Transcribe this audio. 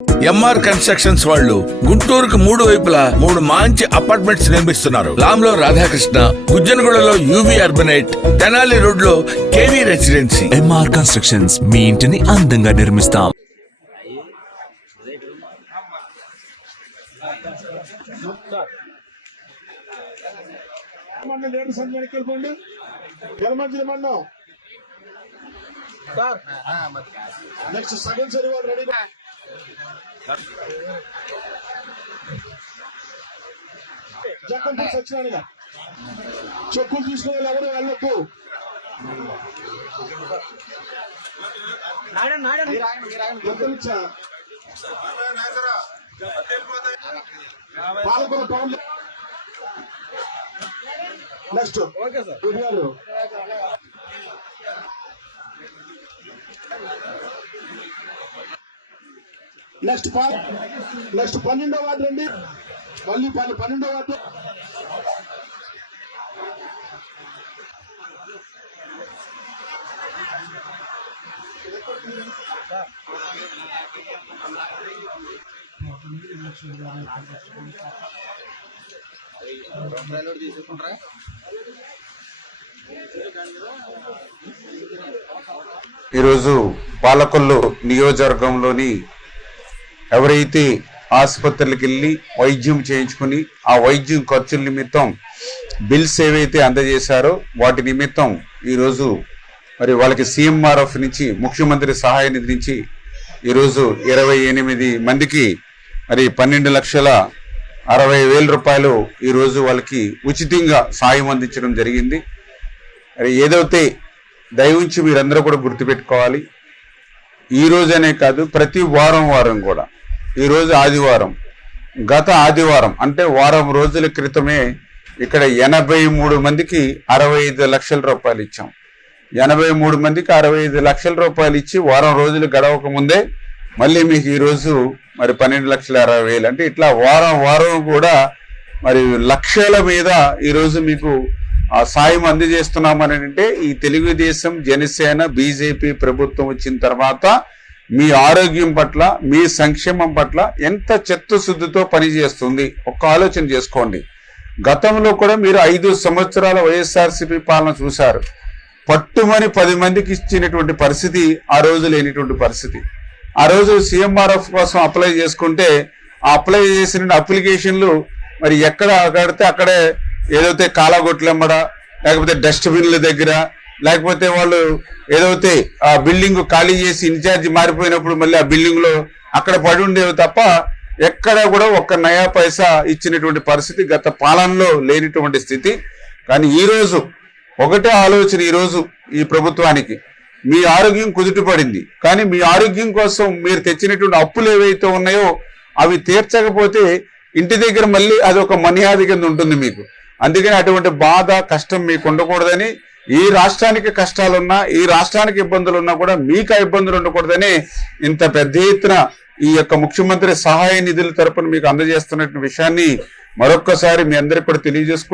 MR constructions వాళ్ళు గుంటూరుకు 3 వైపులా 3 మంచి అపార్ట్మెంట్స్ నిర్మిస్తున్నారు. లాంలో రాధాకృష్ణ, గుజ్జనగూడలో యువి అర్బనైట్, తెనాలి రోడ్ లో కేవీ రెసిడెన్సీ. ఎంఆర్ కన్స్ట్రక్షన్స్ మీ ఇంటిని అందంగా నిర్మిస్తాం. నెక్స్ట్ సెకండ్ సరి వాళ్ళు రెడీ. జక్కంపూడి సత్యనారాయణ చెక్కులు తీసుకునే ఎవరు వెళ్ళకు. పాలకొల టౌన్ నెక్స్ట్ నెక్స్ట్ 12వ వార్డు రండి. మళ్ళీ 12వ వార్డు. ఈరోజు పాలకొల్లు నియోజకవర్గంలోని ఎవరైతే ఆసుపత్రులకు వెళ్ళి వైద్యం చేయించుకుని ఆ వైద్యం ఖర్చుల నిమిత్తం బిల్స్ ఏవైతే అందజేశారో వాటి నిమిత్తం ఈరోజు మరి వాళ్ళకి సీఎంఆర్ఎఫ్ నుంచి ముఖ్యమంత్రి సహాయ నిధి నుంచి ఈరోజు 28 మందికి మరి 12,60,000 రూపాయలు ఈరోజు వాళ్ళకి ఉచితంగా సాయం అందించడం జరిగింది. మరి ఏదైతే దయవుంచి మీరందరూ కూడా గుర్తుపెట్టుకోవాలి, ఈ రోజనే కాదు ప్రతి వారం కూడా. ఈరోజు ఆదివారం, గత ఆదివారం అంటే వారం రోజుల క్రితమే ఇక్కడ 83 మందికి 65 లక్షల రూపాయలు ఇచ్చాం. 83 మందికి 65 లక్షల రూపాయలు ఇచ్చి వారం రోజులు గడవక ముందే మళ్ళీ మీకు ఈరోజు మరి 12,60,000 అంటే ఇట్లా వారం కూడా మరి లక్షల మీద ఈరోజు మీకు ఆ సాయం అందజేస్తున్నామని అంటే ఈ తెలుగుదేశం, జనసేన, బీజేపీ ప్రభుత్వం వచ్చిన తర్వాత మీ ఆరోగ్యం పట్ల, మీ సంక్షేమం పట్ల ఎంత చిత్తశుద్ధితో పనిచేస్తుంది ఒక్క ఆలోచన చేసుకోండి. గతంలో కూడా మీరు 5 సంవత్సరాల వైఎస్ఆర్సీపీ పాలన చూశారు. పట్టుమని 10 మందికి ఇచ్చినటువంటి పరిస్థితి ఆ రోజు లేనిటువంటి పరిస్థితి. ఆ రోజు సీఎంఆర్ఎఫ్ కోసం అప్లై చేసుకుంటే ఆ అప్లై చేసిన అప్లికేషన్లు మరి ఎక్కడ కడితే అక్కడే ఏదైతే కాలాగొట్లెమ్మడ, లేకపోతే డస్ట్బిన్ల దగ్గర, లేకపోతే వాళ్ళు ఏదైతే ఆ బిల్డింగ్ ఖాళీ చేసి ఇన్ఛార్జి మారిపోయినప్పుడు మళ్ళీ ఆ బిల్డింగ్ లో అక్కడ పడి ఉండేవి తప్ప ఎక్కడ కూడా ఒక్క నయా పైసా ఇచ్చినటువంటి పరిస్థితి గత పాలనలో లేనిటువంటి స్థితి. కానీ ఈరోజు ఒకటే ఆలోచన, ఈరోజు ఈ ప్రభుత్వానికి మీ ఆరోగ్యం కుదుటపడింది, కానీ మీ ఆరోగ్యం కోసం మీరు తెచ్చినటువంటి అప్పులు ఏవైతే ఉన్నాయో అవి తీర్చకపోతే ఇంటి దగ్గర మళ్ళీ అది ఒక మర్యాద కింద ఉంటుంది మీకు. అందుకని అటువంటి బాధ, కష్టం మీకు ఉండకూడదని, ఈ రాష్ట్రానికి కష్టాలున్నా, ఈ రాష్ట్రానికి ఇబ్బందులున్నా కూడా మీకు ఆ ఇబ్బందులు ఉండకూడదని ఇంత పెద్ద ఎత్తున ఈ యొక్క ముఖ్యమంత్రి సహాయ నిధుల తరపున మీకు అందజేస్తున్న విషయాన్ని మరొక్కసారి మీ అందరికీ కూడా తెలియజేసుకుంటున్నాను.